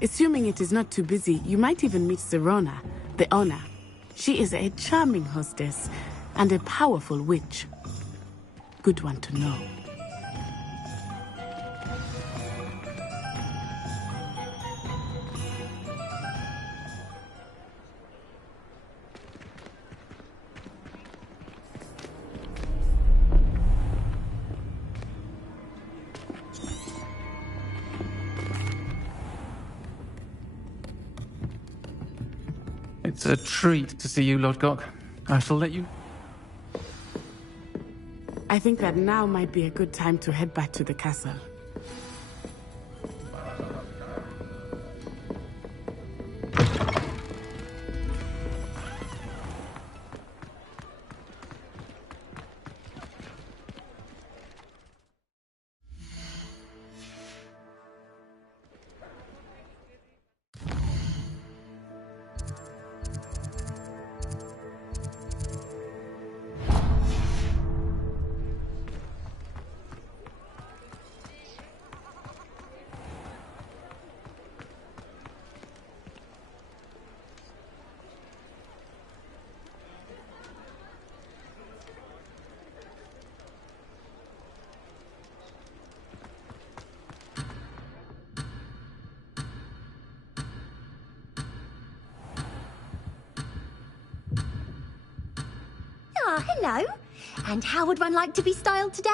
Assuming it is not too busy, you might even meet Sirona, the owner. She is a charming hostess and a powerful witch. Good one to know. It's a treat to see you, Lord Gok. I shall let you... I think that now might be a good time to head back to the castle. Ah, hello. And how would one like to be styled today?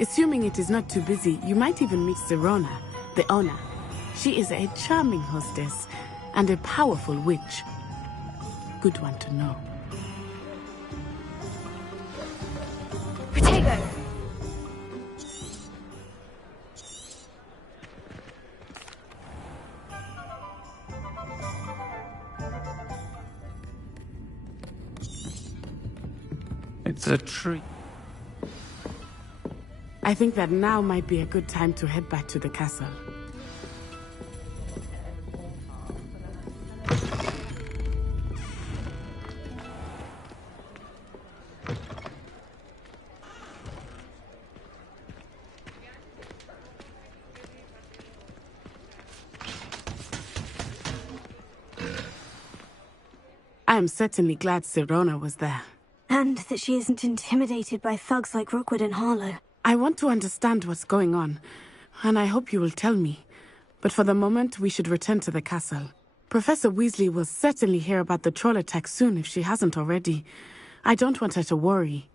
Assuming it is not too busy, you might even meet Sirona, the owner. She is a charming hostess and a powerful witch. Good one to know. Protego! It's a treat. I think that now might be a good time to head back to the castle. I am certainly glad Sirona was there. And that she isn't intimidated by thugs like Rookwood and Harlow. I want to understand what's going on, and I hope you will tell me. But for the moment, we should return to the castle. Professor Weasley will certainly hear about the troll attack soon if she hasn't already. I don't want her to worry.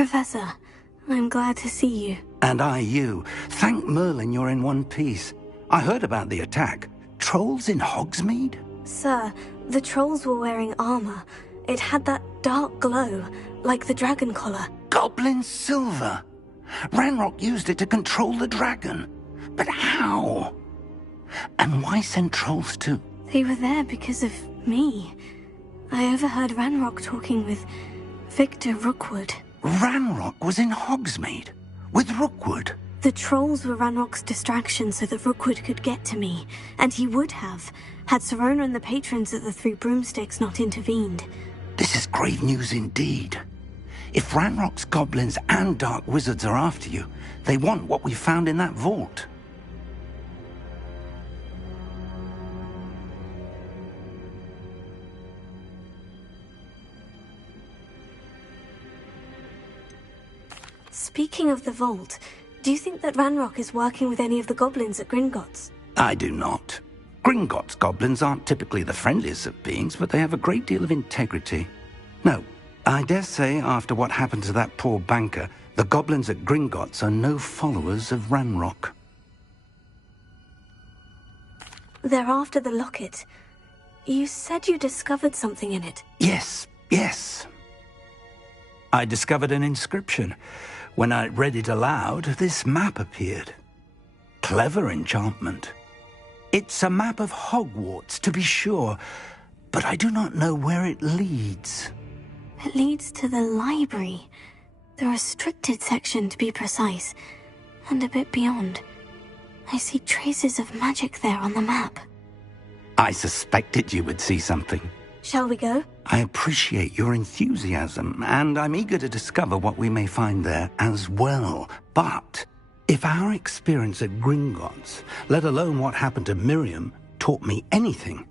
Professor, I'm glad to see you. And I you. Thank Merlin you're in one piece. I heard about the attack. Trolls in Hogsmeade? Sir, the trolls were wearing armor. It had that dark glow, like the dragon collar. Goblin silver! Ranrock used it to control the dragon. But how? And why send trolls too? They were there because of me. I overheard Ranrock talking with Victor Rookwood. Ranrock was in Hogsmeade? With Rookwood? The trolls were Ranrock's distraction so that Rookwood could get to me, and he would have, had Serona and the patrons at the Three Broomsticks not intervened. This is grave news indeed. If Ranrock's goblins and dark wizards are after you, they want what we found in that vault. Speaking of the vault, do you think that Ranrock is working with any of the goblins at Gringotts? I do not. Gringotts goblins aren't typically the friendliest of beings, but they have a great deal of integrity. No, I dare say after what happened to that poor banker, the goblins at Gringotts are no followers of Ranrock. They're after the locket. You said you discovered something in it. Yes. I discovered an inscription. When I read it aloud, this map appeared. Clever enchantment. It's a map of Hogwarts, to be sure, but I do not know where it leads. It leads to the library. The restricted section, to be precise, and a bit beyond. I see traces of magic there on the map. I suspected you would see something. Shall we go? I appreciate your enthusiasm, and I'm eager to discover what we may find there as well. But if our experience at Gringotts, let alone what happened to Miriam, taught me anything,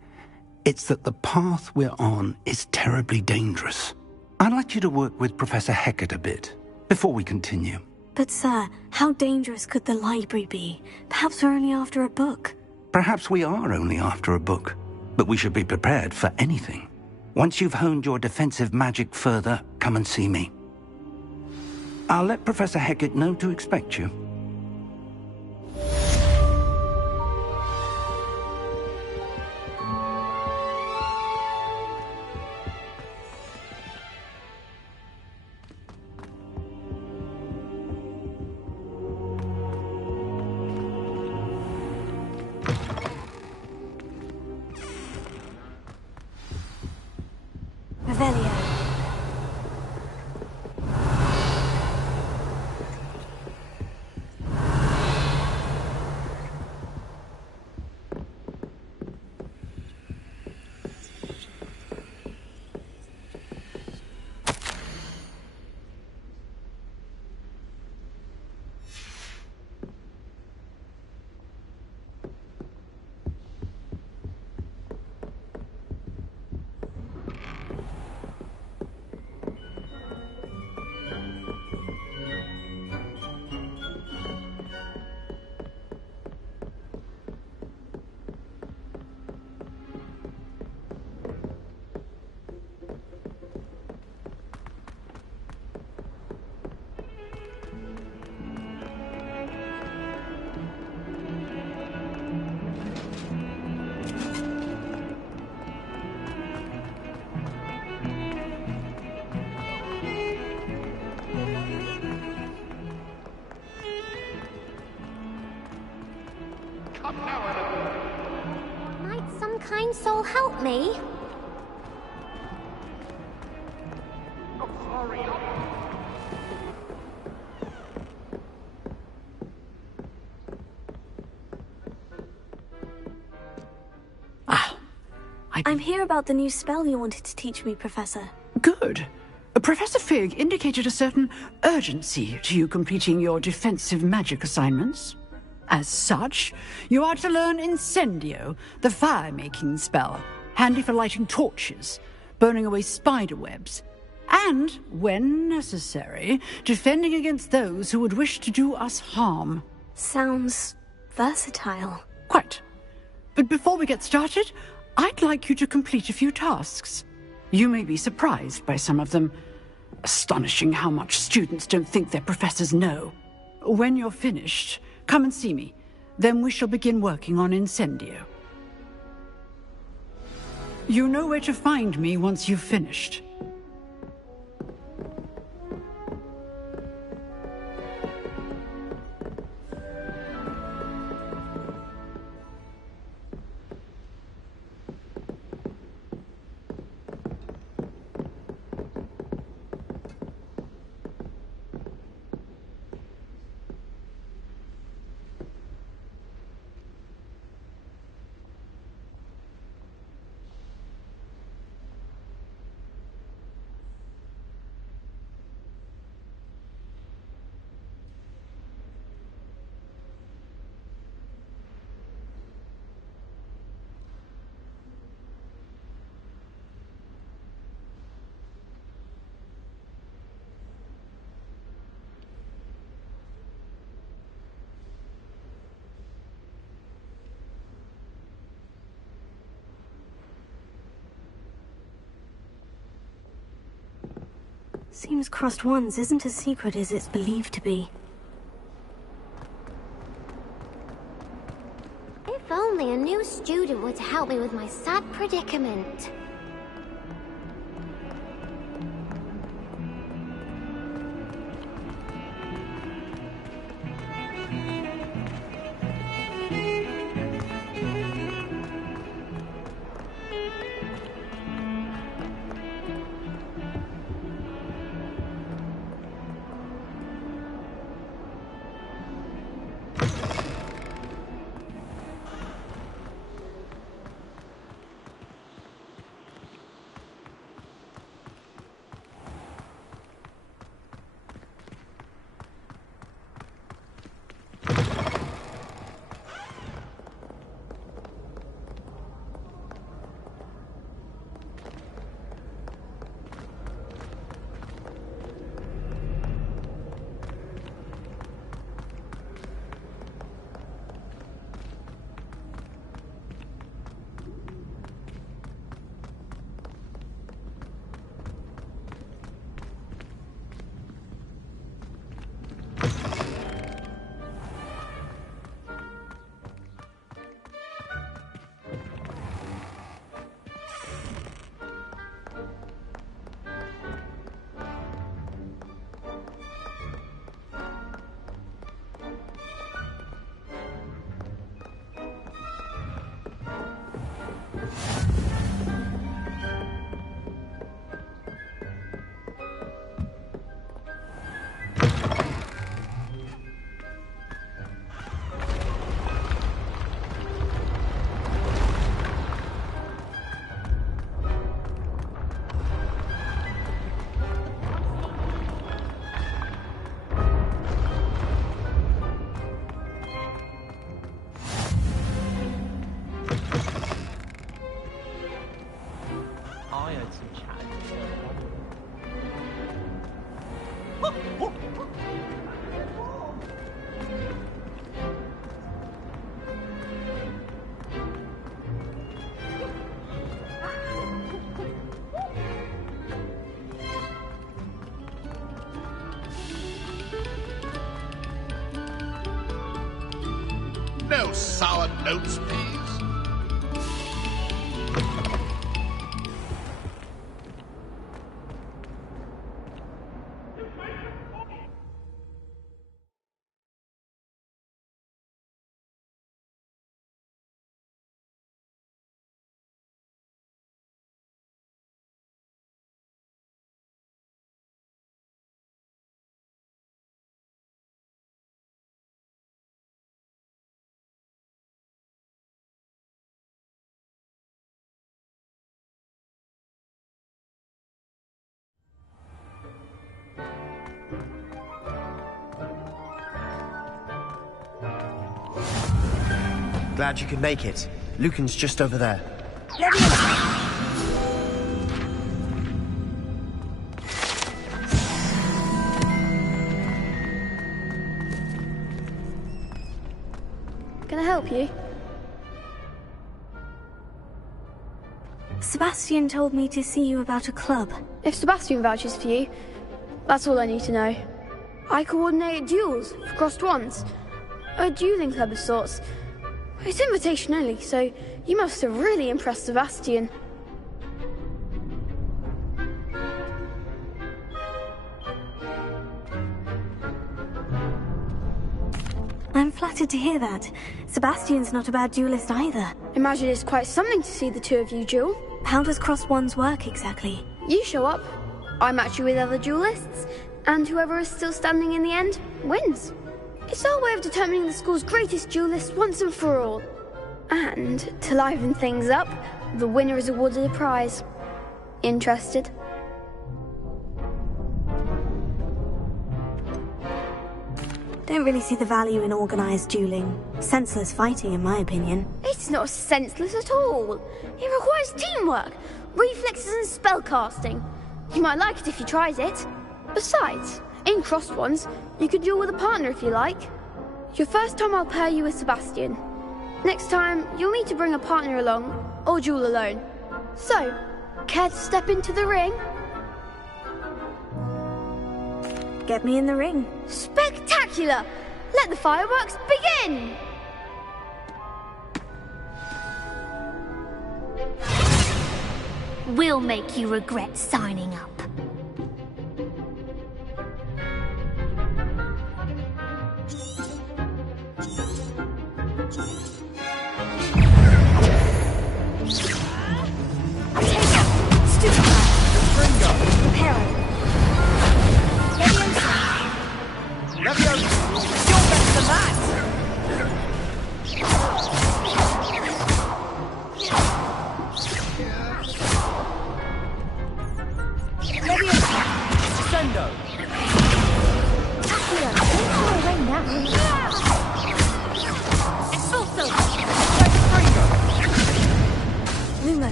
it's that the path we're on is terribly dangerous. I'd like you to work with Professor Hecat a bit before we continue. But sir, how dangerous could the library be? Perhaps we're only after a book. Perhaps we are only after a book, but we should be prepared for anything. Once you've honed your defensive magic further, come and see me. I'll let Professor Hecat know to expect you. Revelio. Might some kind soul help me? I'm here about the new spell you wanted to teach me, Professor. Good. Professor Fig indicated a certain urgency to you completing your defensive magic assignments. As such, you are to learn Incendio, the fire-making spell, handy for lighting torches, burning away spider webs, and, when necessary, defending against those who would wish to do us harm. Sounds versatile. Quite. But before we get started, I'd like you to complete a few tasks. You may be surprised by some of them. Astonishing how much students don't think their professors know. When you're finished, come and see me. Then we shall begin working on Incendio. You know where to find me once you've finished. Seems Crossed Wands isn't as secret as it's believed to be. If only a new student were to help me with my sad predicament. No sour notes, please. Glad you could make it. Lucan's just over there. Can I help you? Sebastian told me to see you about a club. If Sebastian vouches for you, That's all I need to know. I coordinate duels for crossed wands. A dueling club of sorts. It's invitation only, so you must have really impressed Sebastian. I'm flattered to hear that. Sebastian's not a bad duelist either. Imagine it's quite something to see the two of you duel. How does crossed wands work exactly? You show up, I match you with other duelists, and whoever is still standing in the end wins. It's our way of determining the school's greatest duelist once and for all. And to liven things up, the winner is awarded a prize. Interested? Don't really see the value in organized dueling. Senseless fighting, in my opinion. It's not senseless at all. It requires teamwork, reflexes and spellcasting. You might like it if you tried it. Besides, in crossed ones, you could duel with a partner if you like. Your first time I'll pair you with Sebastian. Next time, you'll need to bring a partner along, or duel alone. So, care to step into the ring? Get me in the ring. Spectacular! Let the fireworks begin! We'll make you regret signing up.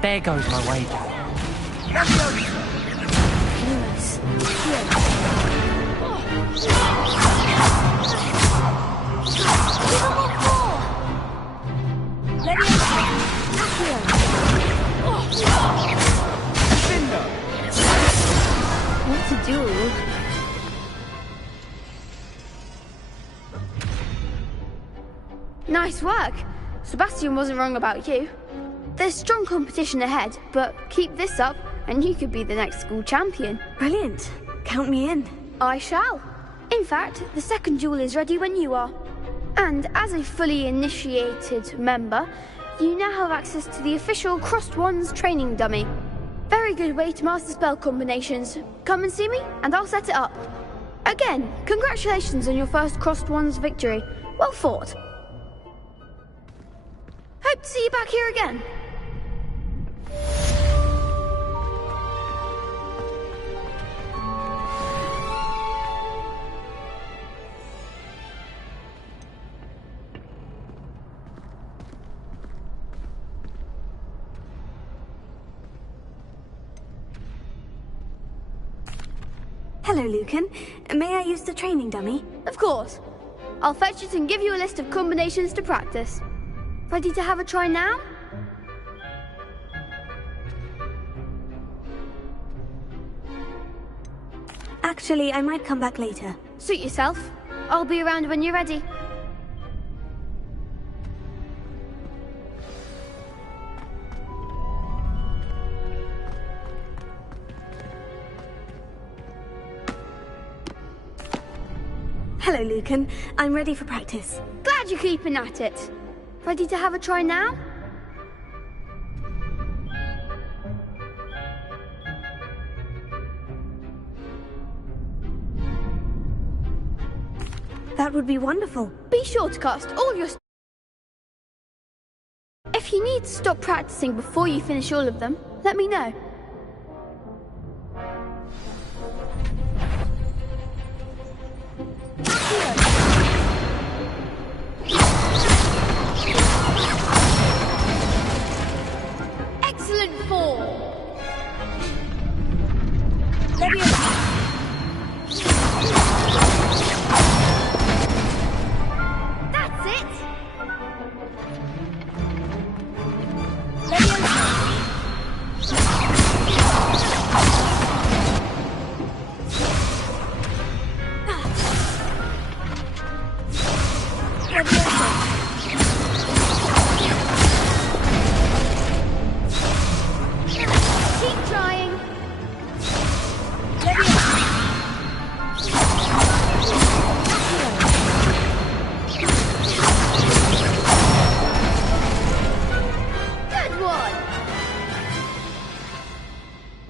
There goes my wager. What to do? Nice work. Sebastian wasn't wrong about you. There's strong competition ahead, but keep this up and you could be the next school champion. Brilliant. Count me in. I shall. In fact, the second duel is ready when you are. And as a fully initiated member, you now have access to the official Crossed Wands training dummy. Very good way to master spell combinations. Come and see me and I'll set it up. Again, congratulations on your first Crossed Wands victory. Well fought. Hope to see you back here again. Hello, Lucan. May I use the training dummy? Of course. I'll fetch it and give you a list of combinations to practice. Ready to have a try now? Actually, I might come back later. Suit yourself. I'll be around when you're ready. Hello, Lucan. I'm ready for practice. Glad you're keeping at it. Ready to have a try now? That would be wonderful. Be sure to cast all your... If you need to stop practicing before you finish all of them, let me know. Excellent form. That's it.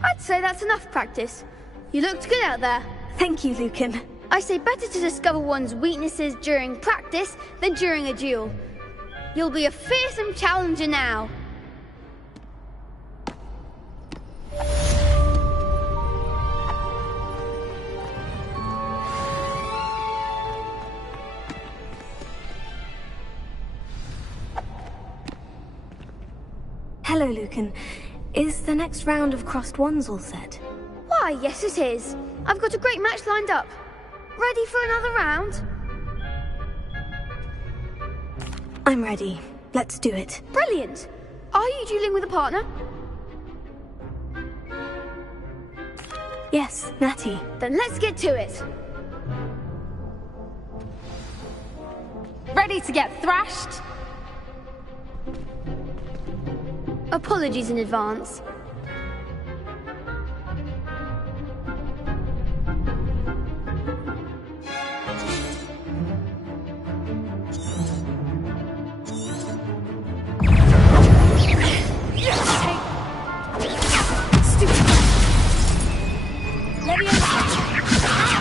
I'd say that's enough practice. You looked good out there. Thank you, Lucan. I say better to discover one's weaknesses during practice than during a duel. You'll be a fearsome challenger now. Hello, Lucan. Is the next round of crossed wands all set? Why, yes it is. I've got a great match lined up. Ready for another round? I'm ready. Let's do it. Brilliant. Are you dueling with a partner? Yes, Natty. Then let's get to it. Ready to get thrashed? Apologies in advance.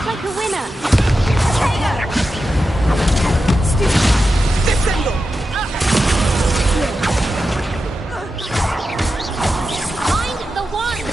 Like a winner. Find the one.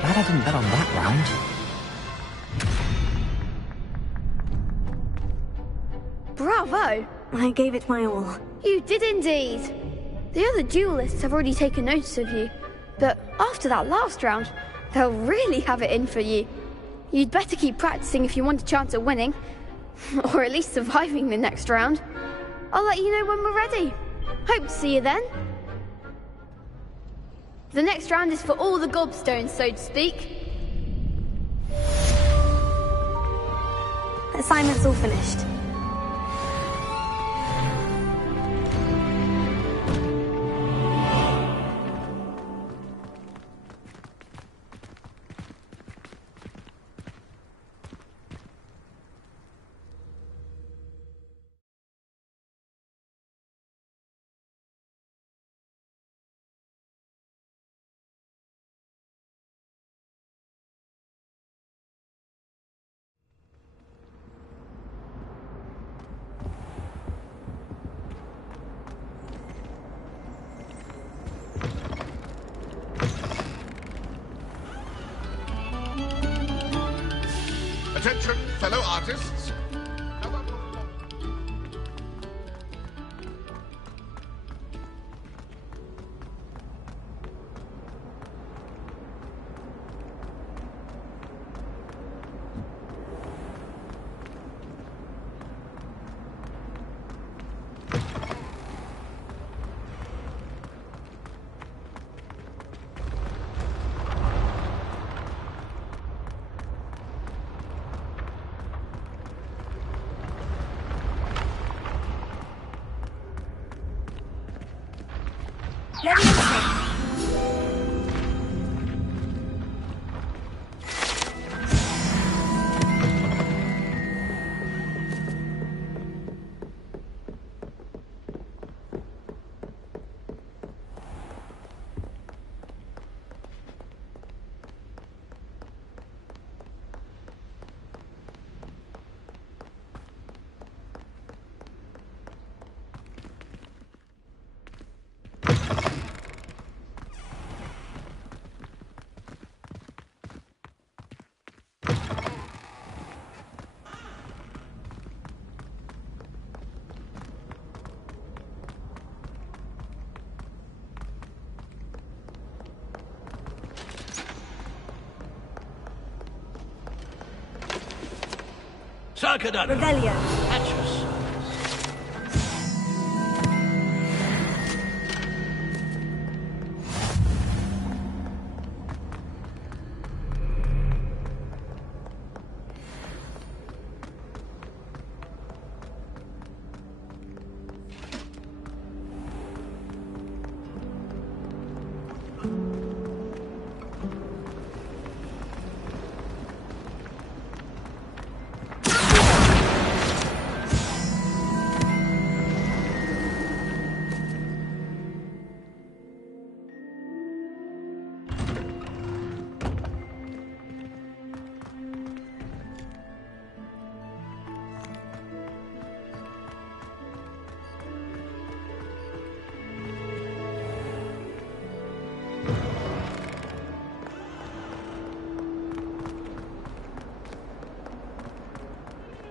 Glad I didn't bet on that round. Bravo! I gave it my all. You did indeed. The other duelists have already taken notice of you, but after that last round, they'll really have it in for you. You'd better keep practicing if you want a chance at winning, or at least surviving the next round. I'll let you know when we're ready. Hope to see you then. The next round is for all the gobstones, so to speak. Assignment's all finished. Attention, fellow artists. Sarkadana. Revelio. Hatchus.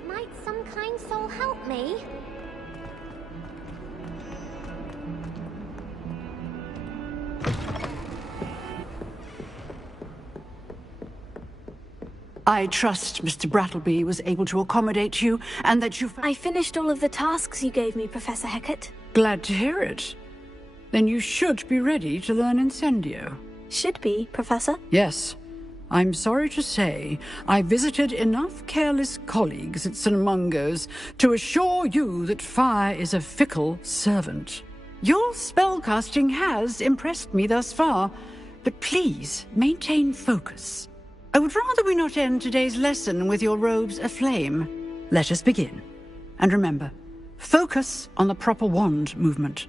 Might some kind soul help me? I trust Mr. Brattleby was able to accommodate you, and that you... I finished all of the tasks you gave me, Professor Hecat. Glad to hear it. Then you should be ready to learn Incendio. Should be, Professor. Yes. I'm sorry to say, I visited enough careless colleagues at St. Mungo's to assure you that fire is a fickle servant. Your spellcasting has impressed me thus far, but please maintain focus. I would rather we not end today's lesson with your robes aflame. Let us begin. And remember, focus on the proper wand movement.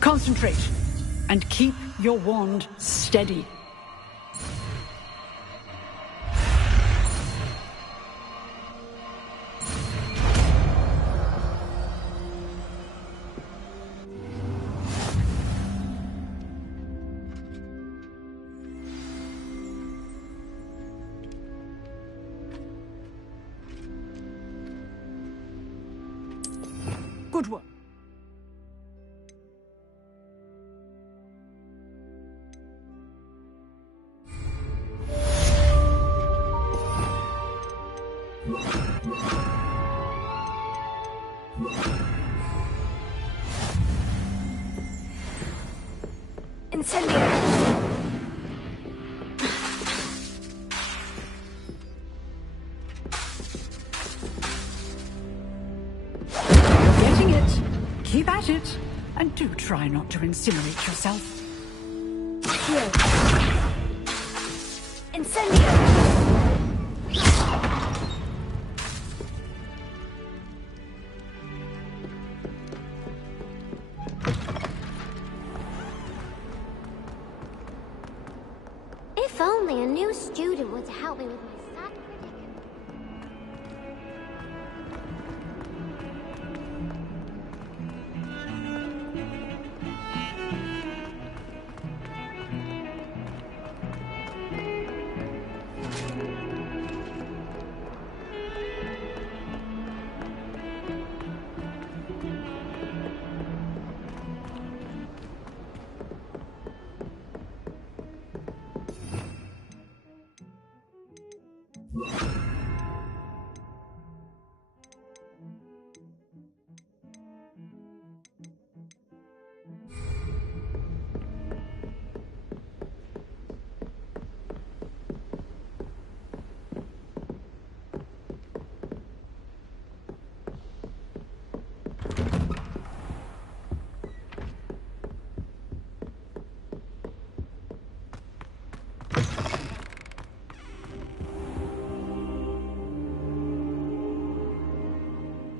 Concentrate, and keep your wand steady. Good work. Incendio. Getting it. Keep at it. And do try not to incinerate yourself. Here. Incendio. If only a new student were to help me with my sad predicament.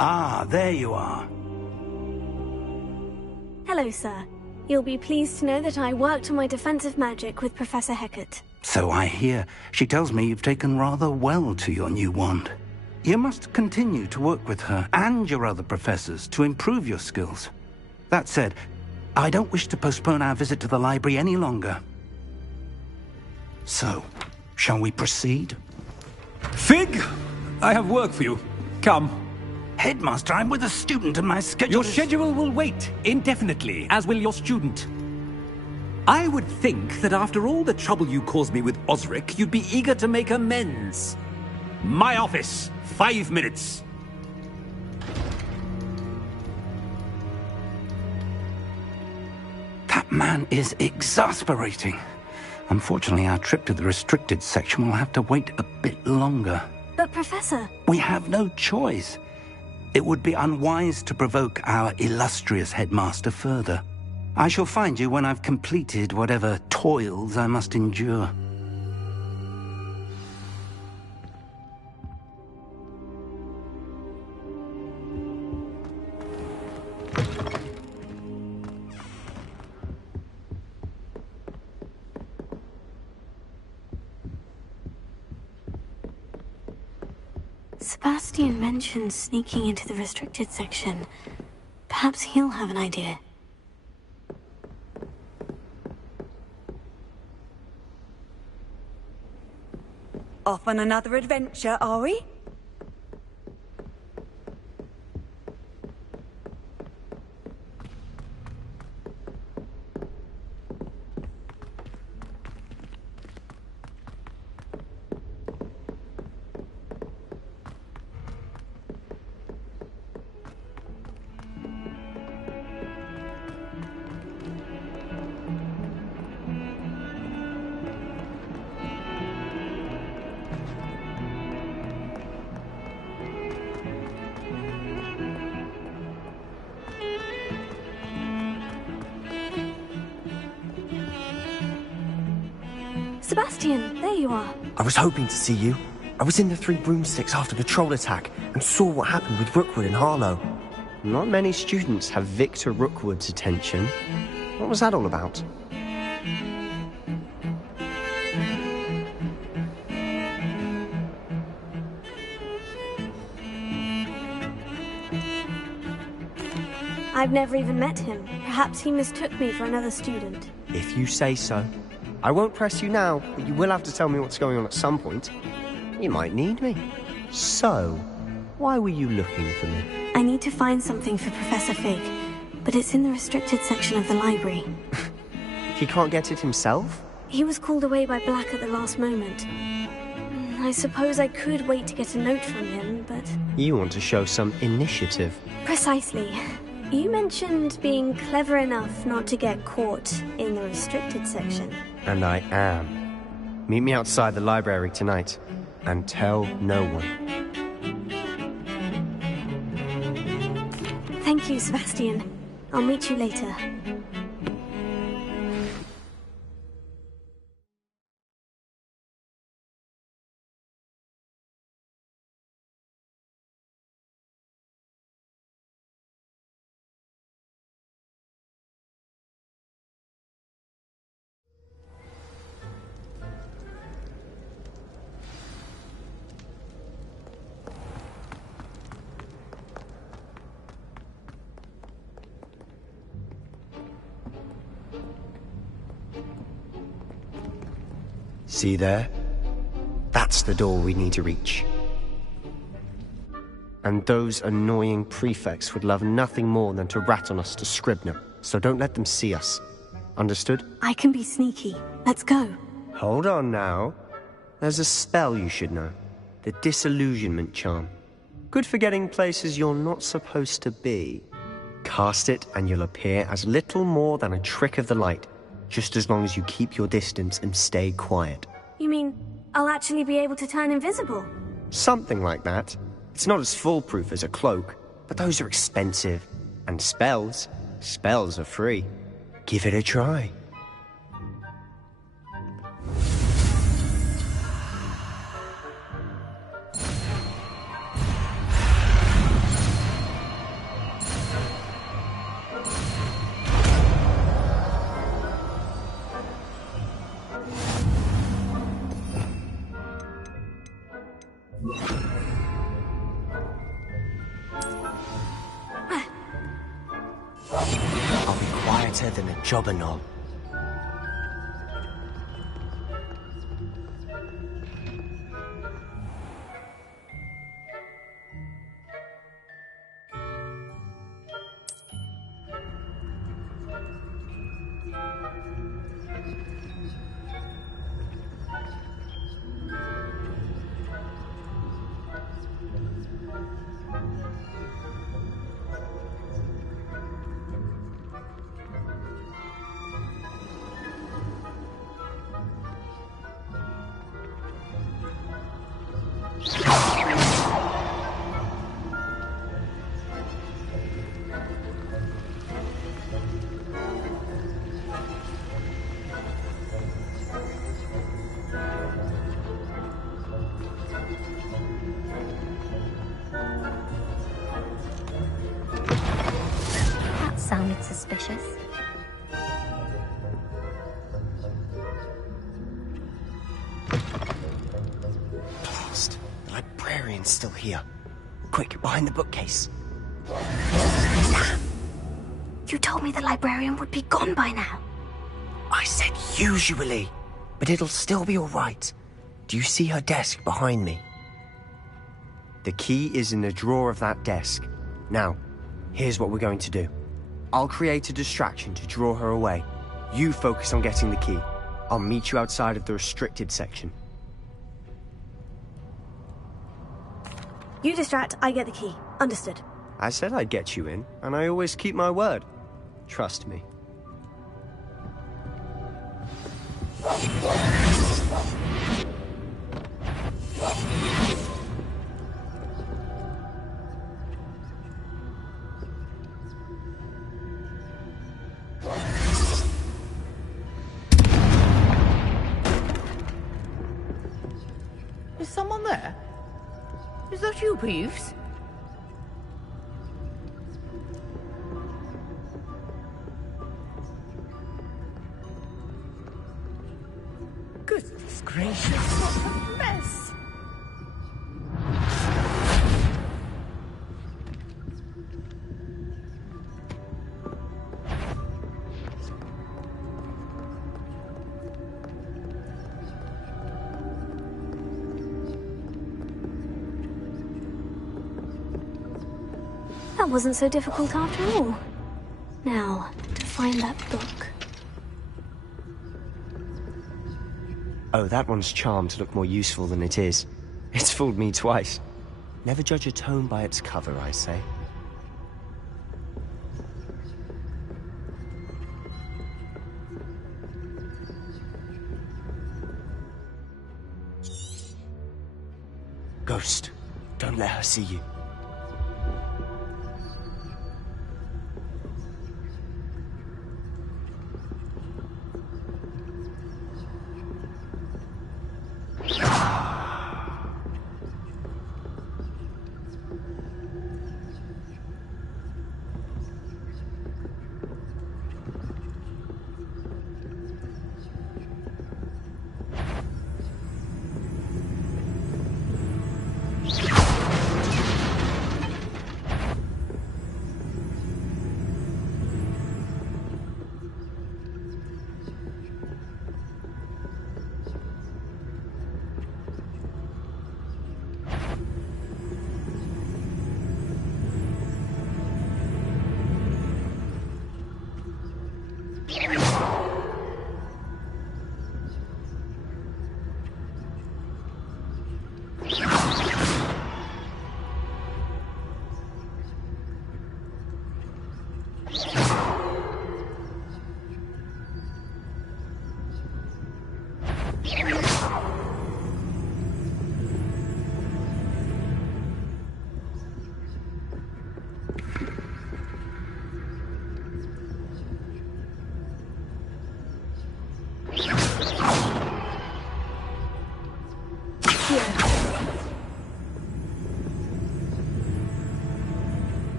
Ah, there you are. Hello, sir. You'll be pleased to know that I worked on my defensive magic with Professor Hecat. So I hear. She tells me you've taken rather well to your new wand. You must continue to work with her and your other professors to improve your skills. That said, I don't wish to postpone our visit to the library any longer. So, shall we proceed? Fig! I have work for you. Come. Headmaster, I'm with a student and my schedule Your schedule will wait indefinitely, as will your student. I would think that after all the trouble you caused me with Osric, you'd be eager to make amends. My office. 5 minutes. That man is exasperating. Unfortunately, our trip to the restricted section will have to wait a bit longer. But Professor... We have no choice. It would be unwise to provoke our illustrious headmaster further. I shall find you when I've completed whatever toils I must endure. Sebastian mentioned sneaking into the restricted section. Perhaps he'll have an idea. Off on another adventure, are we? Sebastian, there you are. I was hoping to see you. I was in the Three Broomsticks after the troll attack and saw what happened with Rookwood and Harlow. Not many students have Victor Rookwood's attention. What was that all about? I've never even met him. Perhaps he mistook me for another student. If you say so. I won't press you now, but you will have to tell me what's going on at some point. You might need me. So, why were you looking for me? I need to find something for Professor Fig, but it's in the restricted section of the library. He can't get it himself? He was called away by Black at the last moment. I suppose I could wait to get a note from him, but... You want to show some initiative. Precisely. You mentioned being clever enough not to get caught in the restricted section. And I am. Meet me outside the library tonight, and tell no one. Thank you, Sebastian. I'll meet you later. See there? That's the door we need to reach. And those annoying prefects would love nothing more than to rat on us to Scribner, so don't let them see us. Understood? I can be sneaky. Let's go. Hold on now. There's a spell you should know. The Disillusionment Charm. Good for getting places you're not supposed to be. Cast it and you'll appear as little more than a trick of the light, just as long as you keep your distance and stay quiet. You mean I'll actually be able to turn invisible? Something like that. It's not as foolproof as a cloak, but those are expensive. And spells are free. Give it a try. I'll be quieter than a jobberknoll. That sounded suspicious. Blast. The librarian's still here. Quick, behind the bookcase. Damn. You told me the librarian would be gone by now. I said usually, but it'll still be all right. Do you see her desk behind me? The key is in the drawer of that desk. Now, here's what we're going to do. I'll create a distraction to draw her away. You focus on getting the key. I'll meet you outside of the restricted section. You distract, I get the key. Understood. I said I'd get you in, and I always keep my word. Trust me. Is someone there? Is that you, Peeves? Goodness gracious, what a mess! That wasn't so difficult after all. Now, to find that book. Oh, that one's charmed to look more useful than it is. It's fooled me twice. Never judge a tome by its cover, I say. Ghost, don't let her see you.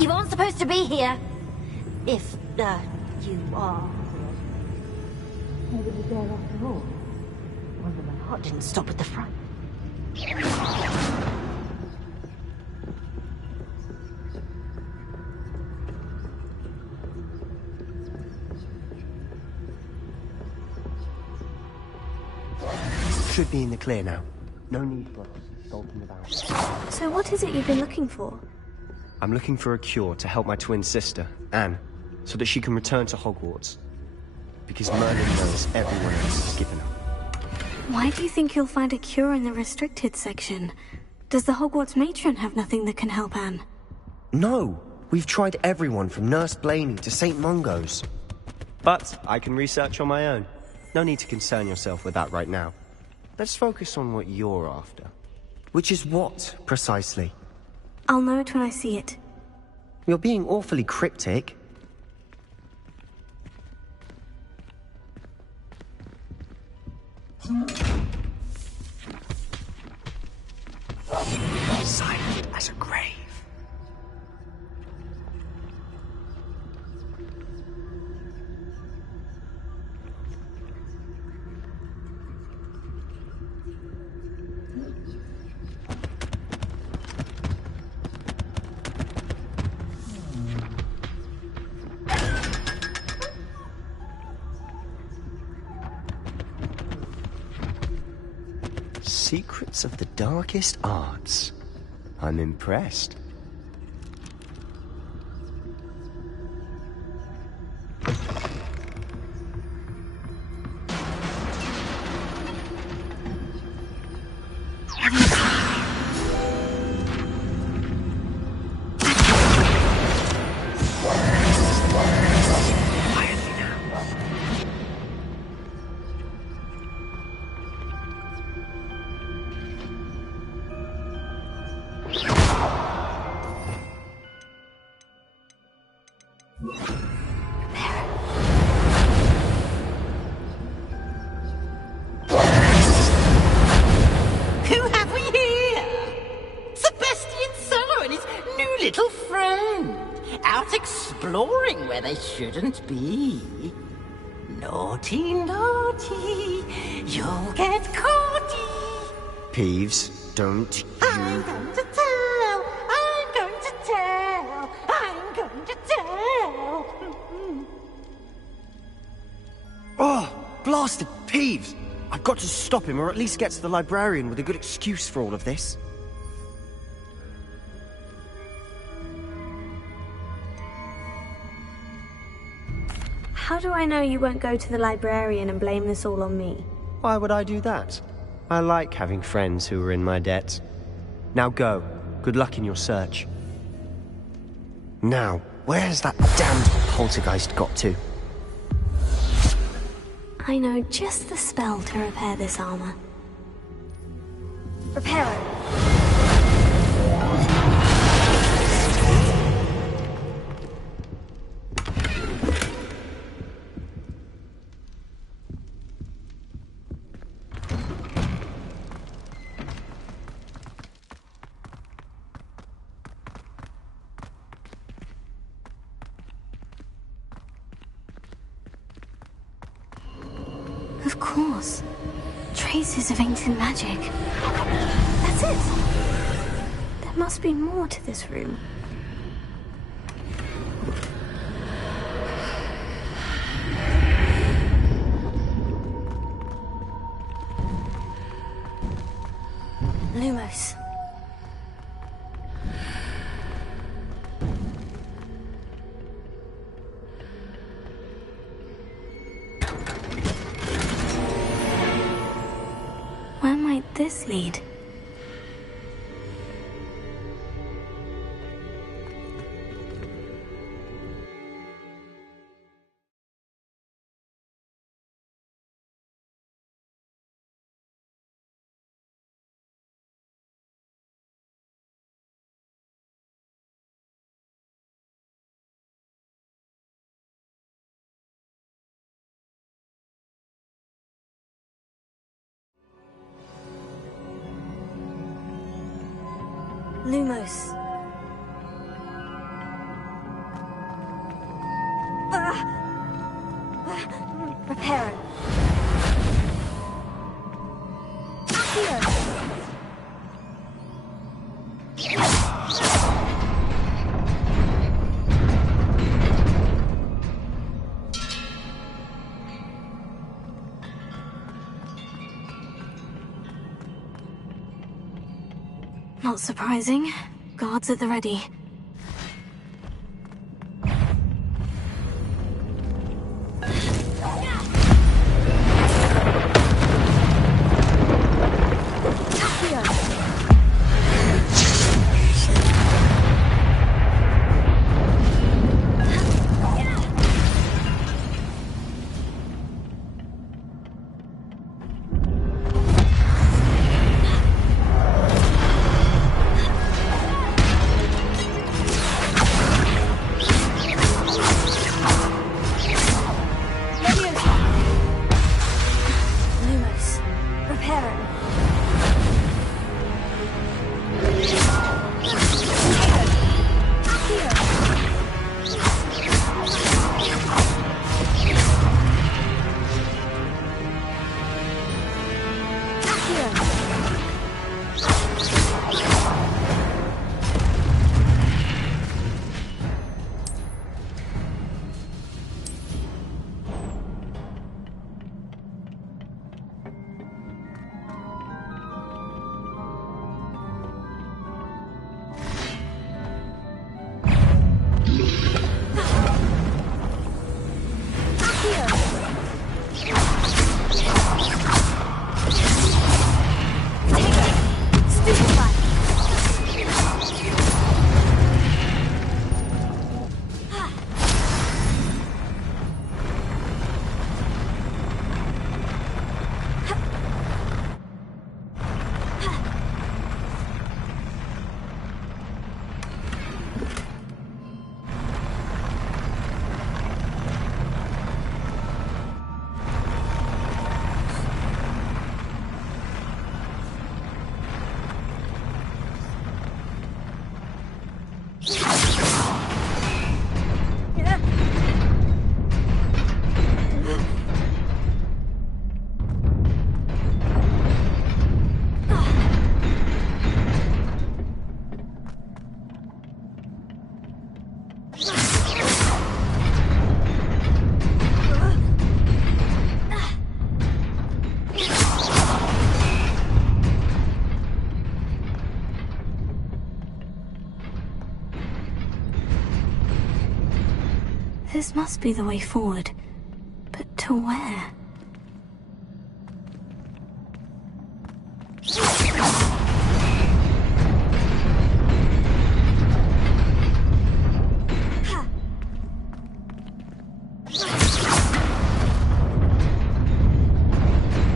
You aren't supposed to be here. If, you are. Maybe the door after all. Wonder my heart didn't stop at the front. Should be in the clear now. No need for us stalking about. So what is it you've been looking for? I'm looking for a cure to help my twin sister, Anne, so that she can return to Hogwarts. Because Merlin knows everyone else has given up. Why do you think you'll find a cure in the restricted section? Does the Hogwarts matron have nothing that can help Anne? No! We've tried everyone from Nurse Blaney to St. Mungo's. But I can research on my own. No need to concern yourself with that right now. Let's focus on what you're after. Which is what, precisely? I'll know it when I see it. You're being awfully cryptic. Silent as a grave. Secrets of the darkest arts. I'm impressed. Exploring where they shouldn't be. Naughty, naughty, you'll get caughty. Peeves, don't you... I'm going to tell, I'm going to tell, I'm going to tell. Oh, blasted Peeves! I've got to stop him, or at least get to the librarian with a good excuse for all of this. How do I know you won't go to the librarian and blame this all on me? Why would I do that? I like having friends who are in my debt. Now go. Good luck in your search. Now, where's that damned poltergeist got to? I know just the spell to repair this armor. Repair it. Of course. Traces of ancient magic. That's it! There must be more to this room. Lumos. Where might this lead? Lumos. Repair it. Here. Not surprising. Guards at the ready. This must be the way forward. But to where?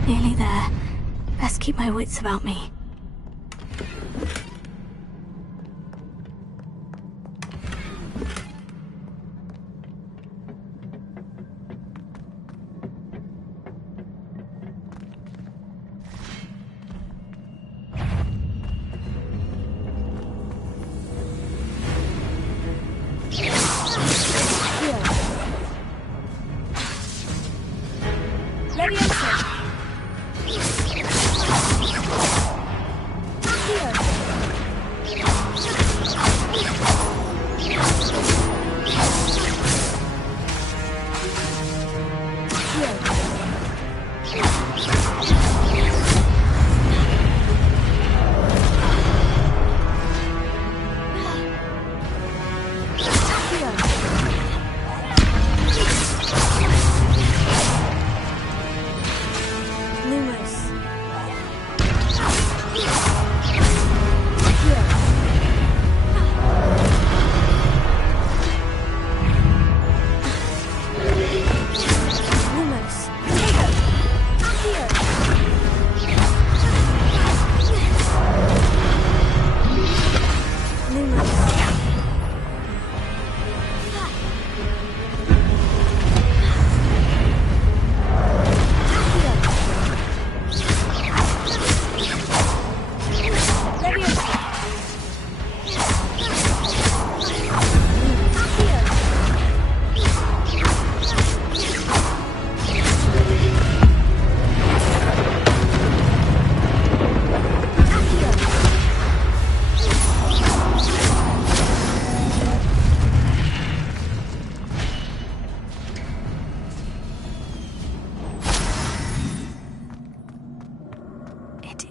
Nearly there. Best keep my wits about me.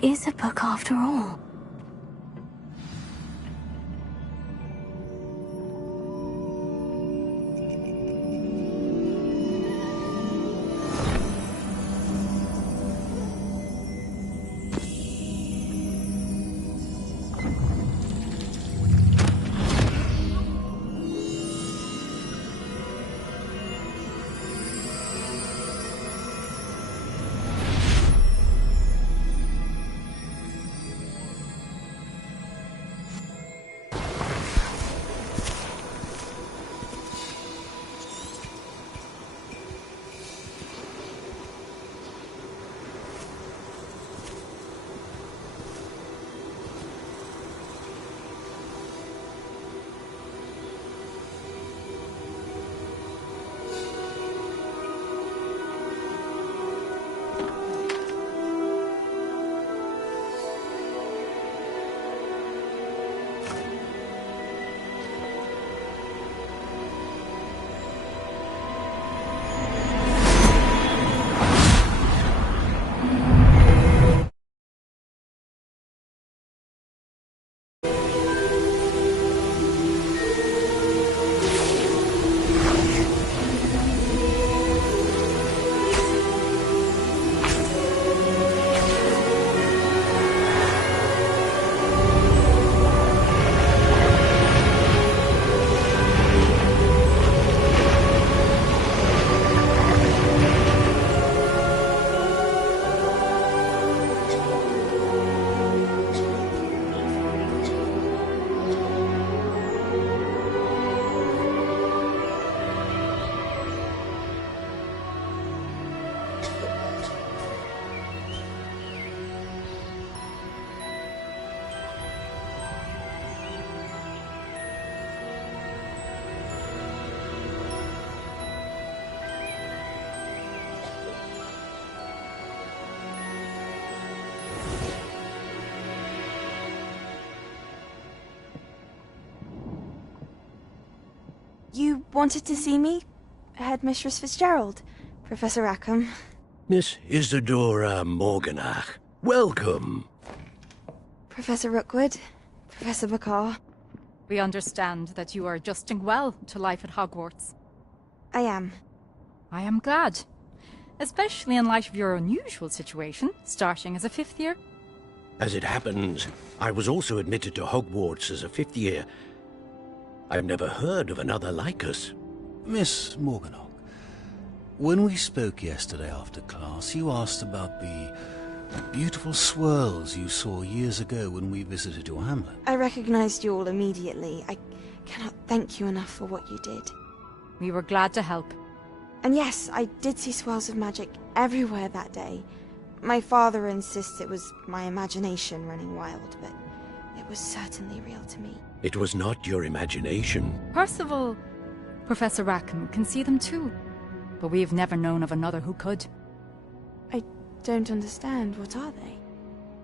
Is a book after all. You wanted to see me? Headmistress Fitzgerald, Professor Rackham. Miss Isadora Morganach, welcome. Professor Rookwood, Professor Bakar. We understand that you are adjusting well to life at Hogwarts. I am. I am glad. Especially in light of your unusual situation, starting as a 5th year. As it happens, I was also admitted to Hogwarts as a 5th year. I've never heard of another like us. Miss Morganach, when we spoke yesterday after class, you asked about the beautiful swirls you saw years ago when we visited your hamlet. I recognized you all immediately. I cannot thank you enough for what you did. We were glad to help. And yes, I did see swirls of magic everywhere that day. My father insists it was my imagination running wild, but it was certainly real to me. It was not your imagination. Percival, Professor Rackham can see them too. But we have never known of another who could. I don't understand. What are they?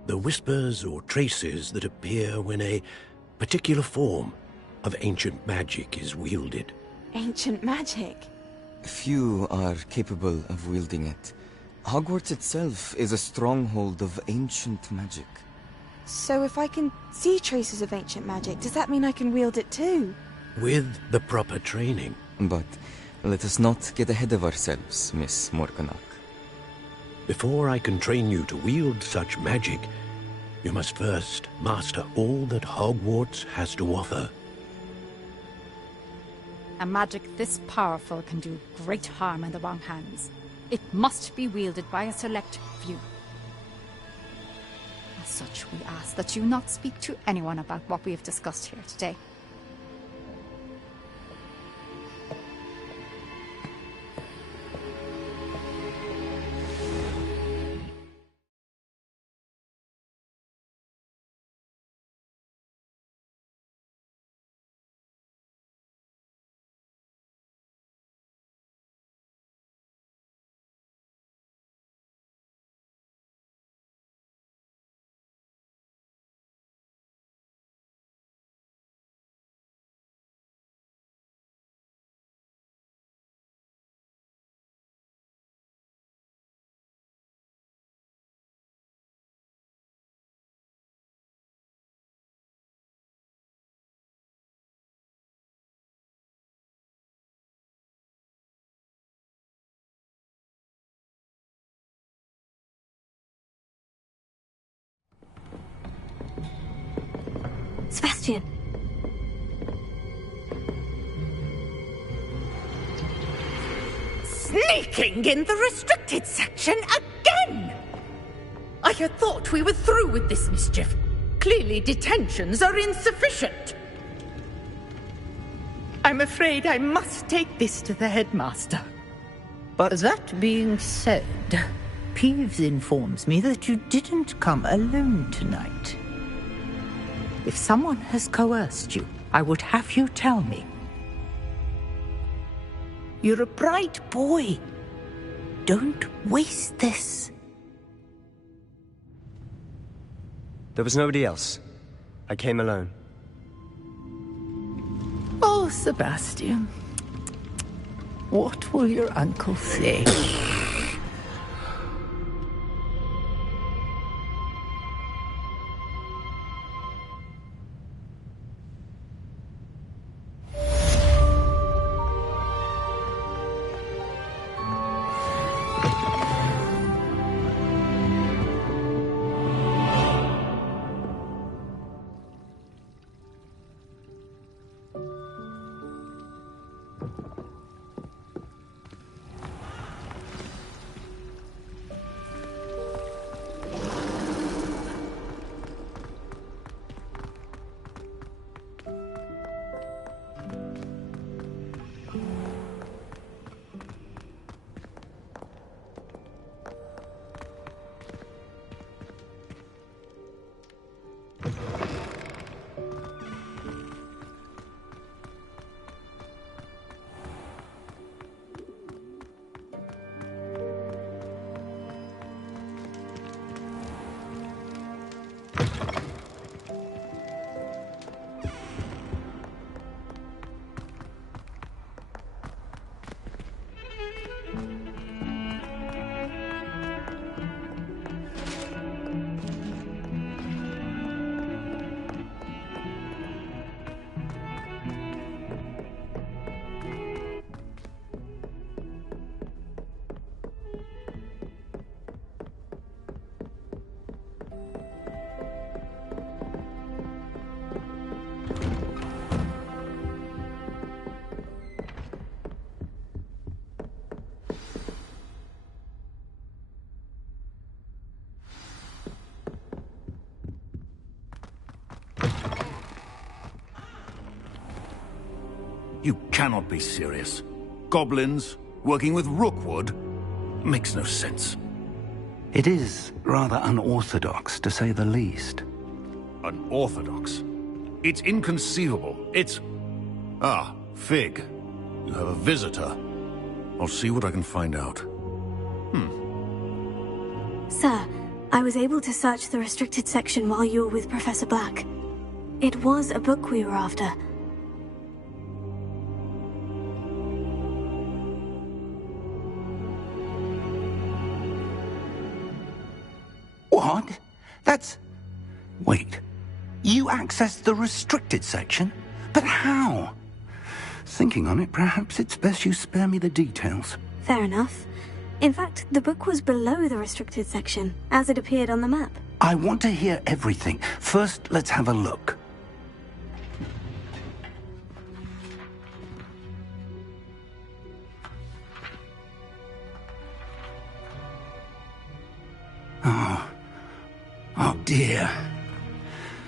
The whispers or traces that appear when a particular form of ancient magic is wielded. Ancient magic? Few are capable of wielding it. Hogwarts itself is a stronghold of ancient magic. So if I can see traces of ancient magic, does that mean I can wield it too? With the proper training. But let us not get ahead of ourselves, Miss Morganach. Before I can train you to wield such magic, you must first master all that Hogwarts has to offer. A magic this powerful can do great harm in the wrong hands. It must be wielded by a select few. As such, we ask that you not speak to anyone about what we have discussed here today. Sebastian! Sneaking in the restricted section again! I had thought we were through with this mischief. Clearly detentions are insufficient. I'm afraid I must take this to the headmaster. But that being said, Peeves informs me that you didn't come alone tonight. If someone has coerced you, I would have you tell me. You're a bright boy. Don't waste this. There was nobody else. I came alone. Oh, Sebastian. What will your uncle say? You cannot be serious. Goblins working with Rookwood? Makes no sense. It is rather unorthodox, to say the least. Unorthodox? It's inconceivable. It's... Ah, Fig. You have a visitor. I'll see what I can find out. Sir, I was able to search the restricted section while you were with Professor Black. It was a book we were after. What? That's... Wait. You accessed the restricted section? But how? Thinking on it, perhaps it's best you spare me the details. Fair enough. In fact, the book was below the restricted section, as it appeared on the map. I want to hear everything. First, let's have a look. Oh dear.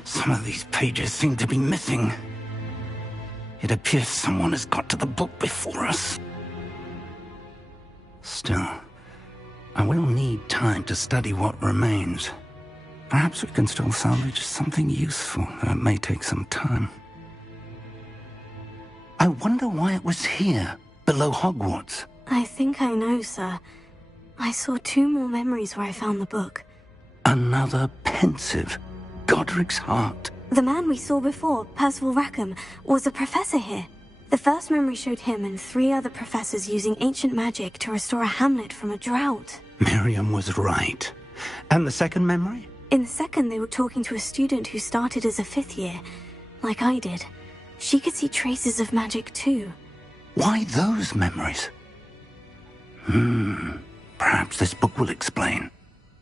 Some of these pages seem to be missing. It appears someone has got to the book before us. Still, I will need time to study what remains. Perhaps we can still salvage something useful, though it may take some time. I wonder why it was here, below Hogwarts. I think I know, sir. I saw 2 more memories where I found the book. Another pensive. Godric's heart. The man we saw before, Percival Rackham, was a professor here. The first memory showed him and 3 other professors using ancient magic to restore a hamlet from a drought. Miriam was right. And the second memory? In the second, they were talking to a student who started as a 5th year, like I did. She could see traces of magic too. Why those memories? Perhaps this book will explain.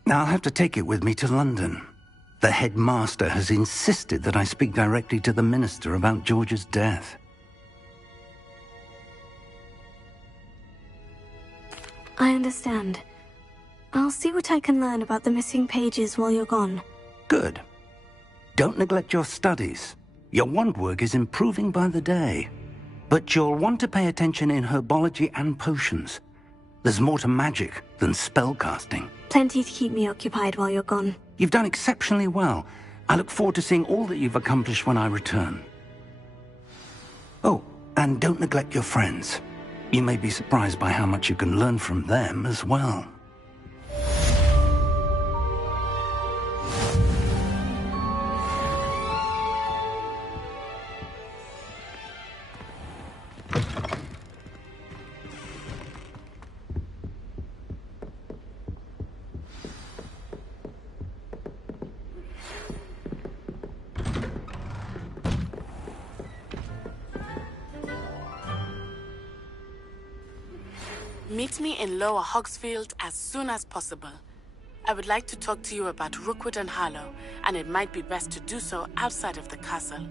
I'll have to take it with me to London. The headmaster has insisted that I speak directly to the minister about George's death. I understand. I'll see what I can learn about the missing pages while you're gone. Good. Don't neglect your studies. Your wand work is improving by the day. But you'll want to pay attention in herbology and potions. There's more to magic than spellcasting. Plenty to keep me occupied while you're gone. You've done exceptionally well. I look forward to seeing all that you've accomplished when I return. Oh, and don't neglect your friends. You may be surprised by how much you can learn from them as well. Meet me in Lower Hogsfield as soon as possible. I would like to talk to you about Rookwood and Harlow, and it might be best to do so outside of the castle.